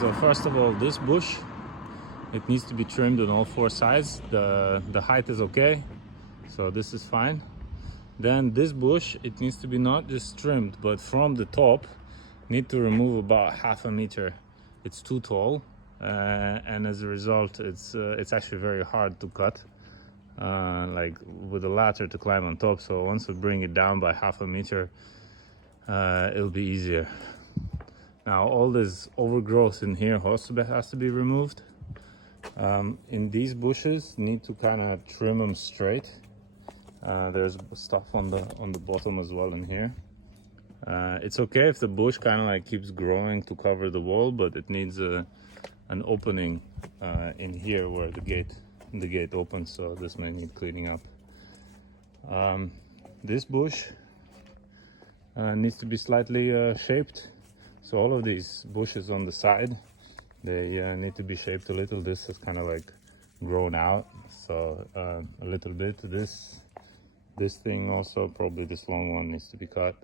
So first of all, this bush, it needs to be trimmed on all four sides. The height is okay, so this is fine. Then this bush, it needs to be not just trimmed, but from the top, need to remove about 1/2 meter. It's too tall, and as a result, it's actually very hard to cut, like with a ladder to climb on top. So once we bring it down by 1/2 meter, it'll be easier. Now all this overgrowth in here has to be removed. In these bushes, need to kind of trim them straight. There's stuff on the bottom as well in here. It's okay if the bush kind of like keeps growing to cover the wall, but it needs an opening in here where the gate opens, so this may need cleaning up. This bush needs to be slightly shaped. So all of these bushes on the side, they need to be shaped a little. This is kind of like grown out, so a little bit. This thing also, probably this long one, needs to be cut.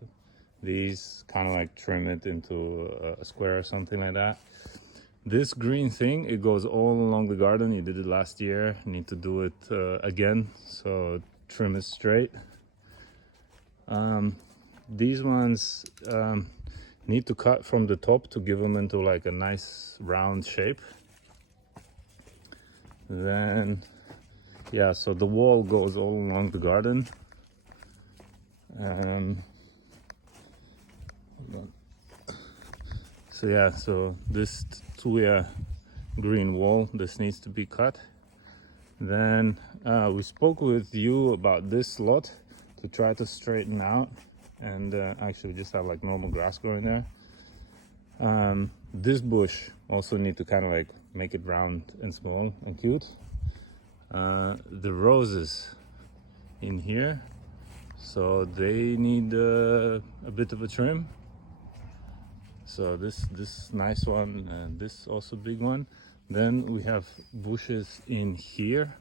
These kind of like trim it into a square or something like that. This green thing, it goes all along the garden. You did it last year, need to do it again, so trim it straight. These ones need to cut from the top to give them into like a nice round shape. Then yeah, so the wall goes all along the garden. So yeah, so this tuya green wall, this needs to be cut. Then we spoke with you about this lot to try to straighten out, and actually we just have like normal grass growing there. This bush also need to kind of like make it round and small and cute. The roses in here, so they need a bit of a trim. So this nice one, and this also big one. Then we have bushes in here.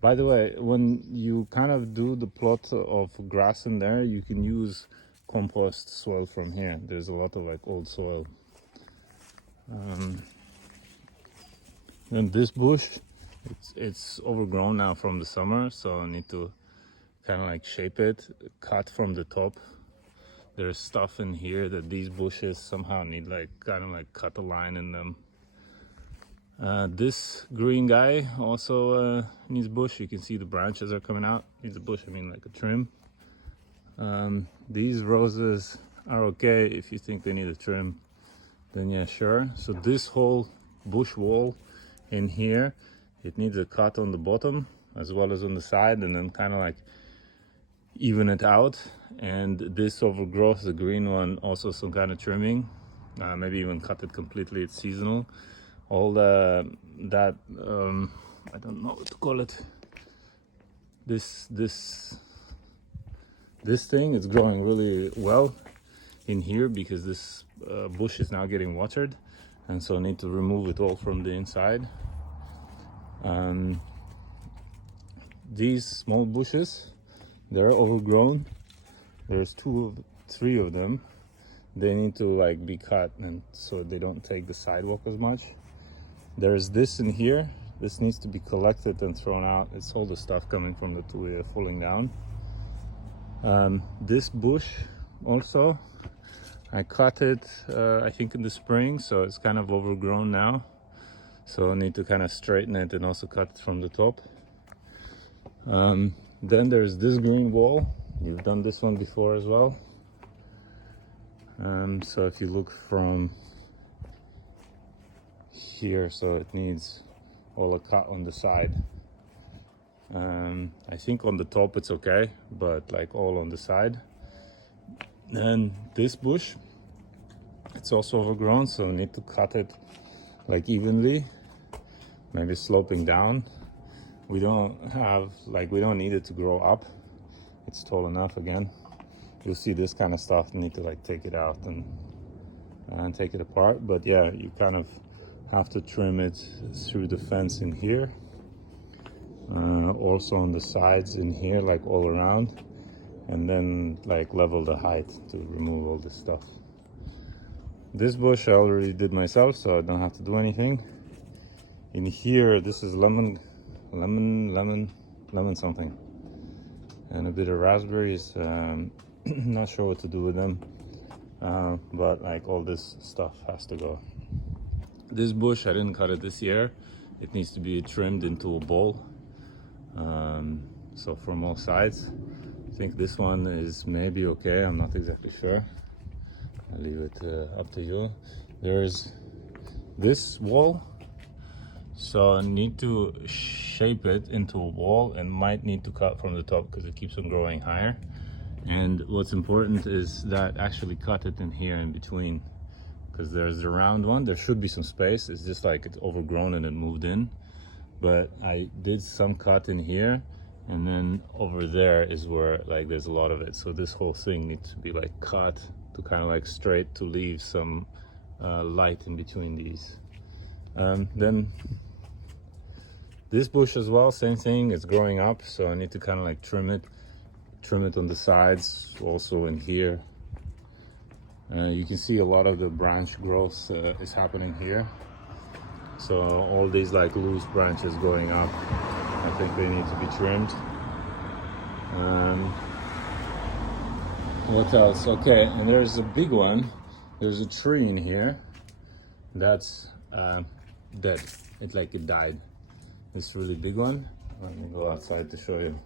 By the way, when you kind of do the plot of grass in there, you can use compost soil from here. There's a lot of like old soil. And this bush, it's overgrown now from the summer, so I need to kind of like shape it, cut from the top. There's stuff in here that these bushes somehow need like kind of like cut a line in them. This green guy also needs bush. You can see the branches are coming out. Needs a bush, I mean like a trim. These roses are okay. If you think they need a trim, then yeah, sure. So this whole bush wall in here, it needs a cut on the bottom as well as on the side, and then kind of like even it out. And this overgrowth, the green one, also some kind of trimming, maybe even cut it completely. It's seasonal. All that I don't know what to call it, this thing, it's growing really well in here because this bush is now getting watered, and so I need to remove it all from the inside. These small bushes, they're overgrown. There's 3 of them. They need to like be cut, and so they don't take the sidewalk as much. There's this in here. This needs to be collected and thrown out. It's all the stuff coming from the tuya falling down. This bush also, I cut it I think in the spring, so it's kind of overgrown now. So I need to kind of straighten it and also cut it from the top. Then there's this green wall. You've done this one before as well. So if you look from here, so it needs all a cut on the side. I think on the top it's okay, but like all on the side. Then this bush, it's also overgrown, so I need to cut it like evenly, maybe sloping down. We don't need it to grow up. It's tall enough. Again, you'll see this kind of stuff, need to like take it out and take it apart. But yeah, you kind of have to trim it through the fence in here, also on the sides in here, like all around, and then like level the height to remove all this stuff. This bush I already did myself, so I don't have to do anything. In here, this is lemon something, and a bit of raspberries. Not sure what to do with them, but like all this stuff has to go. This bush, I didn't cut it this year. It needs to be trimmed into a bowl. So from all sides. I think this one is maybe okay. I'm not exactly sure. I'll leave it up to you. There's this wall. So I need to shape it into a wall and might need to cut from the top because it keeps on growing higher. And what's important is that actually cut it in here in between, because there's the round one. There should be some space. It's just like it's overgrown and it moved in. But I did some cut in here, and then over there is where like there's a lot of it. So this whole thing needs to be like cut to kind of like straight to leave some light in between these. Then this bush as well, same thing, it's growing up, so I need to kind of like trim it on the sides, also in here. You can see a lot of the branch growth is happening here. So all these like loose branches going up, I think they need to be trimmed. What else? Okay, and there's a big one. There's a tree in here that's dead. It died. This really big one. Let me go outside to show you.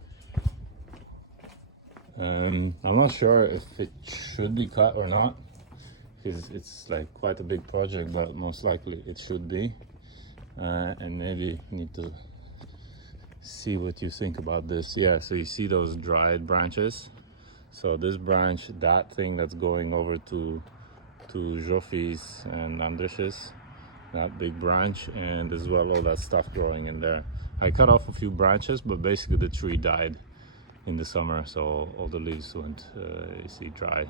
I'm not sure if it should be cut or not, because it's like quite a big project, but most likely it should be. And maybe need to see what you think about this. Yeah, so you see those dried branches. So this branch, that thing that's going over to Jofi's and Andres's, that big branch, and as well all that stuff growing in there. I cut off a few branches, but basically the tree died in the summer, so all the leaves went you see dry.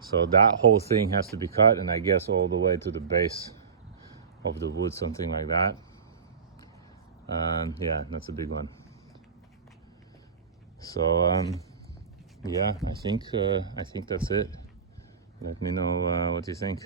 So that whole thing has to be cut, and I guess all the way to the base of the wood, something like that. And yeah, that's a big one. So yeah, I think that's it. Let me know what you think.